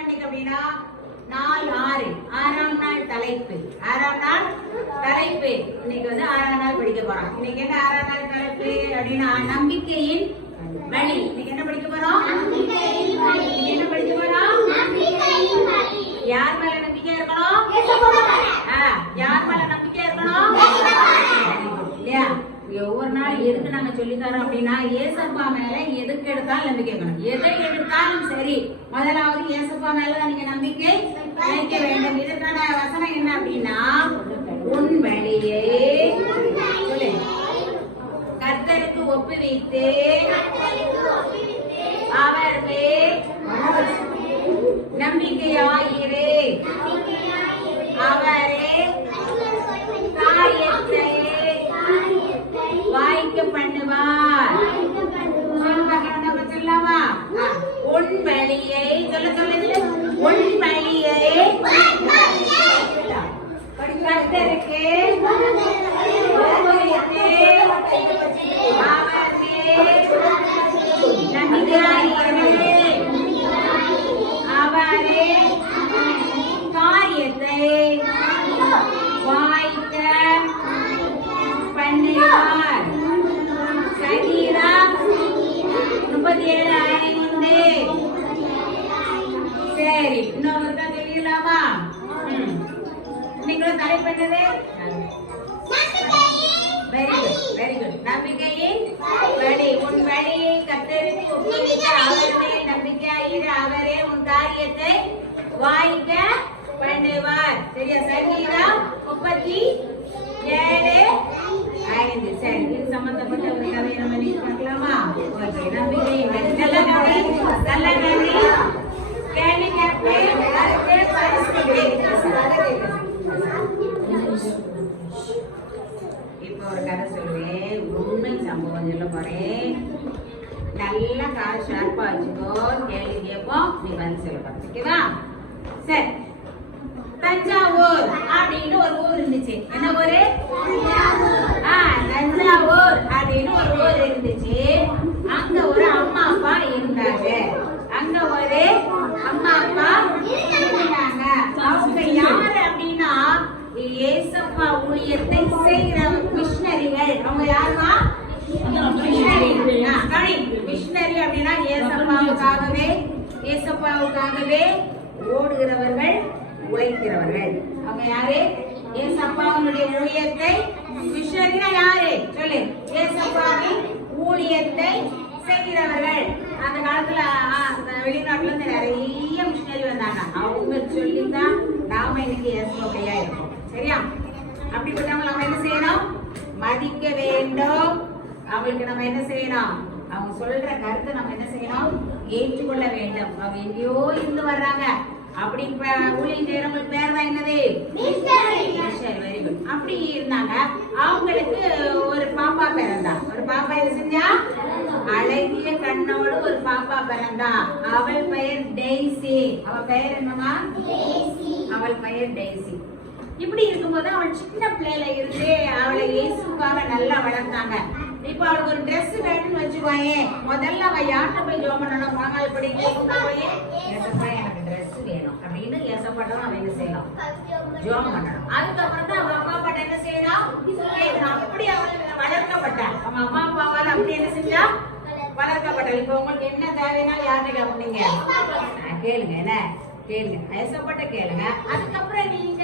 இன்னைக்கு அப்படின்னா, நாள் ஆறு. ஆறாம் நாள் தலைப்பு. ஆறாம் நாள் தலைப்பு. இன்னைக்கு வந்து ஆறாம் நாள் படிக்க போறோம். இன்னைக்கு என்ன ஆறாம் நாள் தலைப்பு அப்படின்னா நம்பிக்கையின் வழி. இன்னைக்கு என்ன படிக்க போறோம்? என்ன படிக்க போறோம். யார் மேல நம்பிக்கை இருக்கணும் இயேசுப்பா மேல. ஆ, யார் மேல நம்பிக்கை இருக்கணும் இல்லையா இங்க ஒவ்வொரு நாள் எதுக்கு நாங்க சொல்லி தரோம் அப்படின்னா ஏசப்பா மேல எதுக்கு எடுத்தாலும் நம்பிக்கை இருக்கணும் எதை எடுத்தாலும் சரி. முதலாவது ஏசப்பா மேல தான் நீங்க நம்பிக்கை வைக்க வேண்டும். இதற்கான வசனம் என்ன அப்படின்னா உன் வழியை சொல்லு. கர்த்தருக்கு ஒப்புவித்து அவர்களே நம்பிக்கையாயிரே அவரே காரியத்தை வாய்க்க பண்ணுவார் சொல்லுங்க, நம்ம சொல்லலாமா? ஆ, உன் வழியை சொல்ல சொல்லுது உன் வழியை கர்த்தருக்கு ஒப்புவித்து அவர் மேல் நம்பிக்கையாயிரு அவரே காரியத்தை வாய்க்க பண்ணுவார் சங்கீதம் முப்பத்தி ஏழு ஐந்து சரி இன்னொருக்கா தெரியலாமா ம். இன்னைக்கு தலைப்பு என்னது வெரி குட் வெரி குட் நம்பிக்கையின் வழி உன் வழியை கத்தருக்கு ஒப்புவித்து அவர் மேல் அவரே உன் காரியத்தை வாய்க்க பண்ணுவார். சரியா சங்கீதம் முப்பத்தி ஏழு ஐந்து சரி இது சம்பந்தப்பட்ட ஒரு கதையை நம்ம நீங்க பார்க்கலாமா ஓகே நம்பிக்கையின் வழி நல்ல நன்றி நல்ல நன்றி கேள்வி கேட்பேன் அதுக்கு பரிசு கொடுப்பேன். இப்போ ஒரு கதை சொல்லுவேன் உண்மை சம்பவம் சொல்ல போறேன் நல்லா கால் ஷார்ப்பா வச்சுக்கோ கேள்வி கேட்போம் நீ பதில் சொல்ல போற ஓகேவா சரி. தஞ்சாவூர் அப்படின்னு ஒரு ஊர் இருந்துச்சு. என்ன ஊரு? ஆ தஞ்சாவூர் அப்படின்னு ஒரு ஊர் இருந்துச்சு. அங்க ஒரு அம்மா அப்பா இருந்தாங்க. அங்க ஒரு அம்மா அப்பா இருந்தாங்க அவங்க யாரு அப்படின்னா ஏசப்பா ஊழியத்தை செய்கிற மிஷினரிகள் அவங்க யாருமா மிஷினரி மிஷினரி அப்படின்னா ஏசப்பாவுக்காகவே ஏசப்பாவுக்காகவே ஓடுகிறவர்கள் உழைக்கிறவர்கள். அவங்க யாரு? ஏசப்பாவுடைய ஊழியத்தை மிஷன்னா யாரு? சொல்லு. ஏசப்பாவின் ஊழியத்தை செய்கிறவர்கள். அந்த காலத்துல அந்த வெளிநாட்டுல இருந்து நிறைய மிஷினரி வந்தாங்க. அவங்க சொல்லித்தான் நாம இன்னைக்கு ஏசப்பையா இருக்கோம் சரியா? அப்படிப்பட்டவங்க நம்ம என்ன செய்யணும்? மதிக்க வேண்டும். அவங்களுக்கு நம்ம என்ன செய்யணும்? அவங்க சொல்ற கருத்தை நம்ம என்ன செய்யணும்? ஏற்றுக்கொள்ள வேண்டும். அவங்க எங்கேயோ இருந்து வர்றாங்க. அப்படி ஊழியம் செய்யறவங்களுக்கு பேர் தான் என்னது சரி வெரி குட் அப்படி இருந்தாங்க. அவங்களுக்கு ஒரு பாப்பா பிறந்தா. ஒரு பாப்பா என்ன செஞ்சா? அழகிய கண்ணோடு ஒரு பாப்பா பிறந்தா. அவள் பெயர் டெய்சி. அவள் பெயர் என்னமா அவள் பெயர் டெய்சி. இப்படி இருக்கும்போது அவள் சின்ன பிள்ளையில இருந்து அவளை இயேசுக்காக நல்லா வளர்த்தாங்க. இப்ப அவளுக்கு ஒரு Dress வேணும்னு வச்சுக்கோயே முதல்ல அவ யார்கிட்ட போய் ஜோம் பண்ணணும் வாங்க இப்படி போய். ஏசப்பா எனக்கு ட்ரெஸ் வேணும் அப்படின்னு ஏசப்பாட்டம் அவன் என்ன செய்யலாம்? ஜோம் பண்ணணும். அதுக்கப்புறம் தான் அவ அப்பா அப்பாட்ட என்ன செய்யணும் அப்படி அவள் வளர்க்கப்பட்டா அவன் அம்மா அப்பாவால் அப்படி என்ன செஞ்சா? வளர்க்கப்பட்டாள். இப்ப உங்களுக்கு என்ன தேவைனாலும் யார்கிட்ட கேட்பீங்க ஆ, கேளுங்க என்ன? கேளுங்க. ஏசப்பட்ட கேளுங்க. அதுக்கப்புறம் நீங்க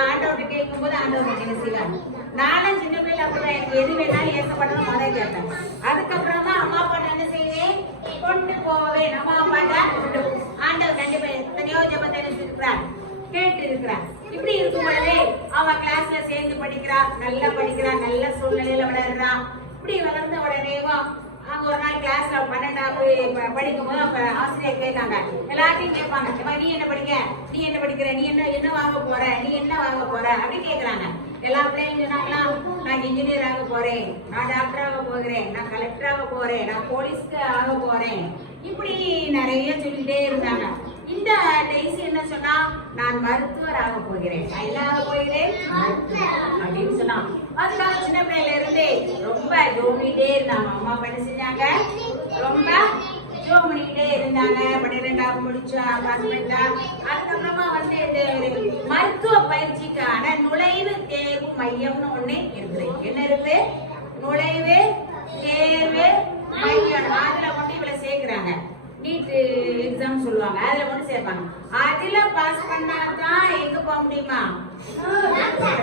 ஆண்டவர்கிட்ட கேட்கும் போது ஆண்டவர்கிட்ட என்ன செய்வாங்க நானும் சின்ன பிள்ளைல அப்படிதான். எனக்கு எது வேணாலும் ஏசப்பட்டதான் முதல் கேட்டேன் அதுக்கப்புறம் தான் அம்மா அப்பா என்ன செய்வேன் கொண்டு போவேன் அம்மா அப்பாட்ட கொண்டு ஆண்டவர் கண்டிப்பா எத்தனையோ ஜபத்தை இருக்கிறார் கேட்டு இருக்கிறார் இப்படி இருக்கும் பொழுதே அவ கிளாஸ்ல சேர்ந்து படிக்கிறா நல்லா படிக்கிறா நல்ல சூழ்நிலையில வளர்றா. இப்படி வளர்ந்த உடனேவா அவங்க ஒரு நாள் கிளாஸ்ல பன்னெண்டாவது போய் படிக்கும் போது அப்ப ஆசிரியர் கேட்காங்க எல்லாத்தையும் கேட்பாங்க. நீ என்ன படிக்க? நீ என்ன படிக்கிற? நீ என்ன என்ன வாங்க போற? நீ என்ன வாங்க போற? அப்படின்னு கேக்குறாங்க. எல்லா பிள்ளைங்க சொன்னாங்களா நான் இன்ஜினியர் ஆக போறேன். நான் டாக்டர் ஆக போகிறேன். நான் கலெக்டர் ஆக போறேன். நான் போலீஸ்க்கு ஆக போறேன். இப்படி நிறைய சொல்லிட்டே இருந்தாங்க. இந்த டெய்ஸி என்ன சொன்னா நான் மருத்துவர் ஆக போகிறேன். நான் என்ன ஆக போகிறேன் அப்படின்னு சொன்னா அதனால சின்ன பிள்ளையில இருந்தே ரொம்ப ஜோமிட்டே இருந்தாங்க. அம்மா பண்ணி செஞ்சாங்க? ரொம்ப ஜோம் பண்ணிக்கிட்டே இருந்தாங்க பன்னிரெண்டாவது முடிச்சா பாஸ் பண்ணிட்டா அதுக்கப்புறமா வந்து இந்த மருத்துவ பயிற்சிக்கான நுழைவு தேர்வு மையம்னு ஒண்ணு இருக்குது. என்ன இருக்கு நுழைவு தேர்வு மையம். அதுல கொண்டு இவளை சேர்க்கிறாங்க. நீட் எக்ஸாம் சொல்லுவாங்க. அதுல கொண்டு சேர்ப்பாங்க. அதுல பாஸ் பண்ணா தான் எங்க போக முடியுமா?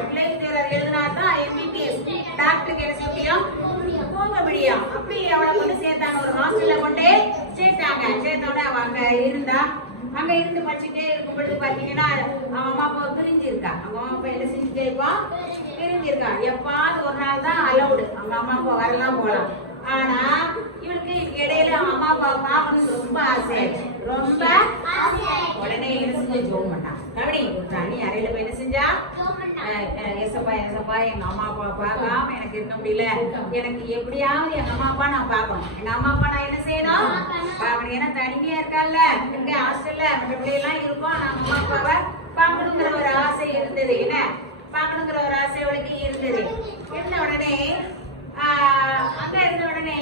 பிள்ளைங்க தேர்வு எழுதினா தான் எம்பிபிஎஸ் டாக்டருக்கு என்ன செய்ய முடியும்? போக முடியும். அப்படி அவளை கொண்டு சேர்த்தாங்க. ஒரு ஹாஸ்டல்ல கொண்டு சேர்த்தாங்க சேர்த்த அவங்க இருந்தா அங்க இருந்து படிச்சுட்டே இருக்கும் பொழுது பாத்தீங்கன்னா அவன் அம்மா அப்பா பிரிஞ்சிருக்கா. அவங்க அம்மா அப்பா என்ன செஞ்சுட்டே இருப்பா? பிரிஞ்சு இருக்கா எப்பாவது ஒரு நாள் தான் அலௌடு அவங்க அம்மா அப்பா வரலாம் போலாம். ஆனா இவளுக்கு இடையில அவங்க அம்மா அப்பா பார்க்கணும்னு ரொம்ப ஆசை. ரொம்ப உடனே என்ன செஞ்சு? ஜோம் பண்ணான் கவனி தனி அறையில போய் என்ன செஞ்சா? எசப்பா எசப்பா எங்க அம்மா அப்பா பார்க்காம எனக்கு இருக்க முடியல. எனக்கு எப்படியாவது எங்க அம்மா அப்பா நான் பார்க்கணும். எங்க அம்மா அப்பா நான் என்ன செய்யணும்? அவனுக்கு ஏன்னா தனிமையா இருக்கான்ல இங்க ஹாஸ்டல்ல இப்படி எல்லாம் இருக்கும். நான் அம்மா அப்பாவை பார்க்கணுங்கிற ஒரு ஆசை இருந்தது. என்ன? பார்க்கணுங்கிற ஒரு ஆசை அவளுக்கு இருந்தது. இருந்த உடனே? ஆஹ் அங்க இருந்த உடனே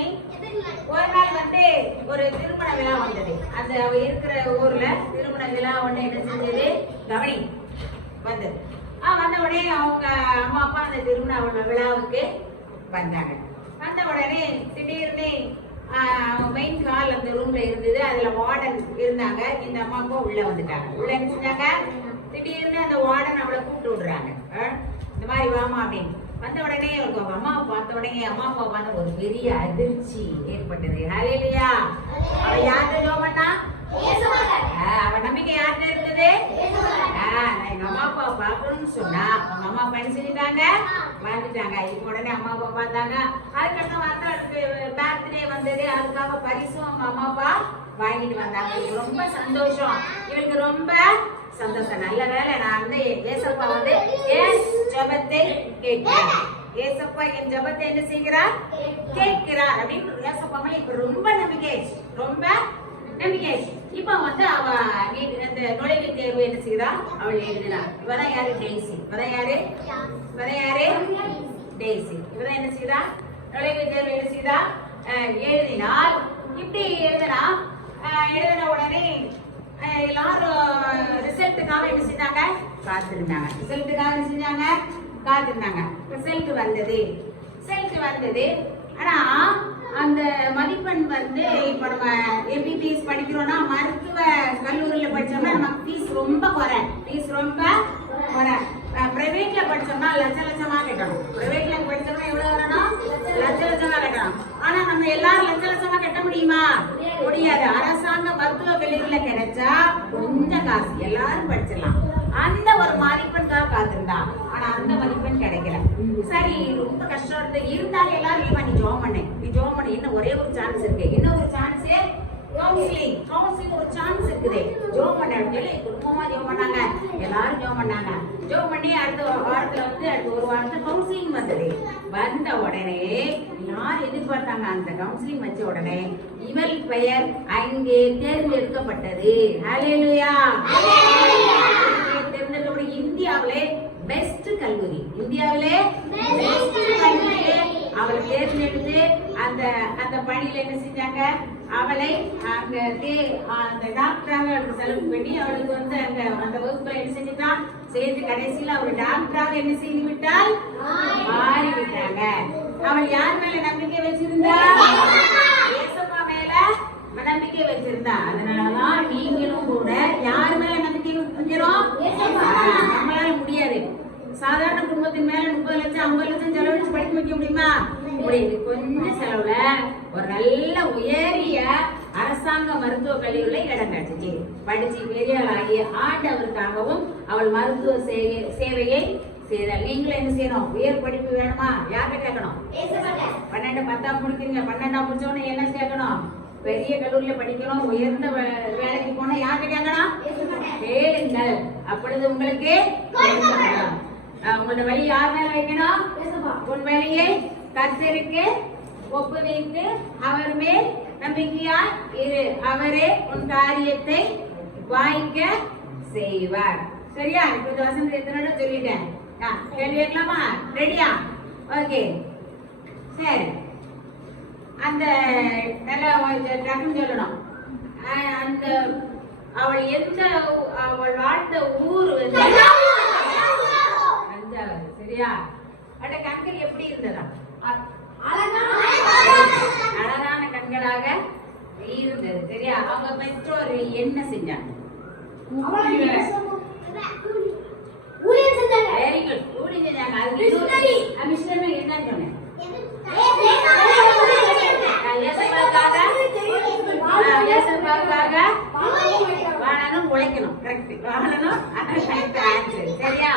ஒரு நாள் வந்து ஒரு திருமண விழா வந்தது. அந்த அவ இருக்கிற ஊர்ல திருமண விழா ஒண்ணு என்ன செஞ்சது? கவனி வந்தது. வந்த உடனே அவங்க அம்மா அப்பா அந்த திருமண விழாவுக்கு வந்தாங்க. வந்த உடனே திடீர்னு மெயின் ஹால் அந்த ரூம்ல இருந்தது. அதுல வார்டன் இருந்தாங்க. இந்த அம்மா அப்பா உள்ள வந்துட்டாங்க. உள்ள என்ன செஞ்சாங்க திடீர்னு அந்த வார்டன் அவளை கூப்பிட்டு விடுறாங்க. இந்த மாதிரி வாமா அப்படின்னு. வந்த உடனே அவருக்கு அவங்க அம்மாவை பார்த்த உடனே அம்மா அப்பா பார்த்த ஒரு பெரிய அதிர்ச்சி ஏற்பட்டது. ஹalleluya. அவ யாரு ஜெபம் அவ நம்பிக்கை யார்கிட்ட இருந்தது எங்க அம்மா அப்பா பார்க்கணும்னு சொன்னா அவங்க அம்மா என்ன செஞ்சுட்டாங்க? வந்துட்டாங்க இப்போ உடனே அம்மா அப்பா பார்த்தாங்க. அதுக்கடுத்து வந்து பர்த்டே வந்தது. அதுக்காக பரிசும் அவங்க அம்மா அப்பா வாங்கிட்டு வந்தாங்க. இவங்களுக்கு ரொம்ப சந்தோஷம். இவங்களுக்கு ரொம்ப சந்தோஷம். நல்ல வேலை நான் வந்து ஏசப்பா வந்து ஏன் ஜபத்தை கேட்கிறேன். ஏசப்பா என் ஜபத்தை என்ன செய்கிறார்? கேட்கிறார் அப்படின்னு ஏசப்பா மேல இப்ப ரொம்ப நம்பிக்கை. ரொம்ப நம்பிக்கை இப்ப வந்து அவ அந்த நுழைவு தேர்வு என்ன செய்கிறா அவள் எழுதினா இவதான் யாரு? டெய்ஸி. இவதான் யாரு? இவதான் யாரு? டெய்ஸி. இவதான் என்ன செய்தா நுழைவு தேர்வு என்ன செய்தா எழுதினால் இப்படி எழுதினா எழுதின உடனே எல்லாரும் ரிசல்ட்டுக்காக என்ன செஞ்சாங்க? காத்திருந்தாங்க. ரிசல்ட்டுக்காக என்ன செஞ்சாங்க? காத்திருந்தாங்க. ரிசல்ட் வந்தது. ரிசல்ட் வந்தது. ஆனா அந்த மதிப்பெண் வந்து இப்ப நம்ம எம்பிபிஎஸ் படிக்கிறோம்னா மருத்துவ கல்லூரியில படிச்சோம்னா நமக்கு ஃபீஸ் ரொம்ப குறை. ஃபீஸ் ரொம்ப குறை. பிரைவேட்ல படிச்சோம்னா லட்ச லட்சமா கட்டணும் பிரைவேட்ல படிச்சோம்னா எவ்வளவு வரணும் லட்ச லட்சமா கட்டணும் ஆனா நம்ம எல்லாரும் லட்ச லட்சமா கட்ட முடியுமா? முடியாது. அரசாங்க மருத்துவ கல்லூரியில கிடைச்சா கொஞ்சம் காசு. எல்லாரும் படிச்சிடலாம். அந்த ஒரு மதிப்பெண்காக காத்திருந்தா ஆனா அந்த மதிப்பெண் கிடைக்கல. சரி ரொம்ப கஷ்டம் இருந்து இருந்தாலும் எல்லாரும் நீ ஜோம் பண்ணு. நீ ஜோம் பண்ணு. இன்னும் ஒரே ஒரு சான்ஸ் இருக்கு. இன்னும் ஒரு சான்ஸ் கவுன்சிலிங் கவுன்சிலிங் ஒரு சான்ஸ் இருக்குது. ஜோம் பண்ண. சொல்லி குடும்பமா ஜோம் பண்ணாங்க. எல்லாரும் ஜோம் பண்ணாங்க. ஜோம் பண்ணி அடுத்த ஒரு வாரத்துல வந்து அடுத்த ஒரு வாரத்துல கவுன்சிலிங் வந்தது. வந்த உடனே யார் எதிர்பார்த்தாங்க அந்த கவுன்சிலிங் வச்ச உடனே இவள் பெயர் அங்கே தேர்ந்தெடுக்கப்பட்டது. ஹalleluya தேர்ந்தெடுக்கப்பட்ட இந்தியாவிலே பெஸ்ட் கல்லூரி. இந்தியாவிலே அவளை தேர்ந்தெடுத்து அந்த அந்த பணியில என்ன செஞ்சாங்க? அவளை அங்க அந்த டாக்டராக அவளுக்கு செலவு பண்ணி அவளுக்கு வந்து அங்க அந்த வகுப்புல என்ன செஞ்சுட்டான்? சேர்த்து கடைசியில் அவள் டாக்டராக என்ன செய்து விட்டால் மாறி விட்டாங்க அவள் யார் மேல நம்பிக்கை வச்சிருந்தா? ஏசப்பா. மேல நம்பிக்கை வச்சிருந்தா. அதனாலதான் நீங்களும் கூட யார் மேல நம்பிக்கை வைக்கிறோம் நம்மளால முடியாது சாதாரண குடும்பத்தின் மேல முப்பது லட்சம் ஐம்பது லட்சம் செலவழிச்சு படிக்க வைக்க முடியுமா? முடியாது. கொஞ்சம் செலவுல ஒரு நல்ல உயரிய அரசாங்க மருத்துவ கல்லூரியில இடம் கிடைச்சிச்சு. படிச்சு பெரியாளாகி ஆண்டவருக்காகவும் அவள் மருத்துவ சேவையை செய்தாள். நீங்களும் என்ன செய்யணும்? உயர் படிப்பு வேணுமா? யார்கிட்ட கேட்கணும்? பன்னெண்டு பத்தாம் முடிக்கிறீங்க. பன்னெண்டாம் முடிச்சவொடனே என்ன சேர்க்கணும் பெரிய கல்லூரியில படிக்கணும் உயர்ந்த வேலைக்கு போனா யார்கிட்ட கேட்கணும்? கேளுங்கள். அப்பொழுது உங்களுக்கு உங்களோட வழி யார் மேல வைக்கணும்? உன் வழியை கர்த்தருக்கு ஒப்புவித்து அவர் மேல் நம்பிக்கையா இரு. அவரே உன் காரியத்தை வாய்க்க செய்வார். சரியா? இப்போ இந்த வசனம் எத்தனை சொல்லிட்டேன்? ஆ, கேள்வி கேட்கலாமா? ரெடியா ஓகே சரி. அந்த நல்லா டக்குன்னு சொல்லணும். அந்த அவள் எந்த அவள் வாழ்ந்த ஊர் வந்து சரியா அட கண்கள் எப்படி இருந்ததா? அழகான கண்களாக இருந்தது சரியா? அவங்க பெற்றோர்கள் என்ன செஞ்சாங்க? வெரி குட் கூடி செஞ்சாங்க. அது. மிஷனரி. என்ன சொன்னேன். வாழணும் உழைக்கணும் கரெக்ட் வாழணும் சரியா?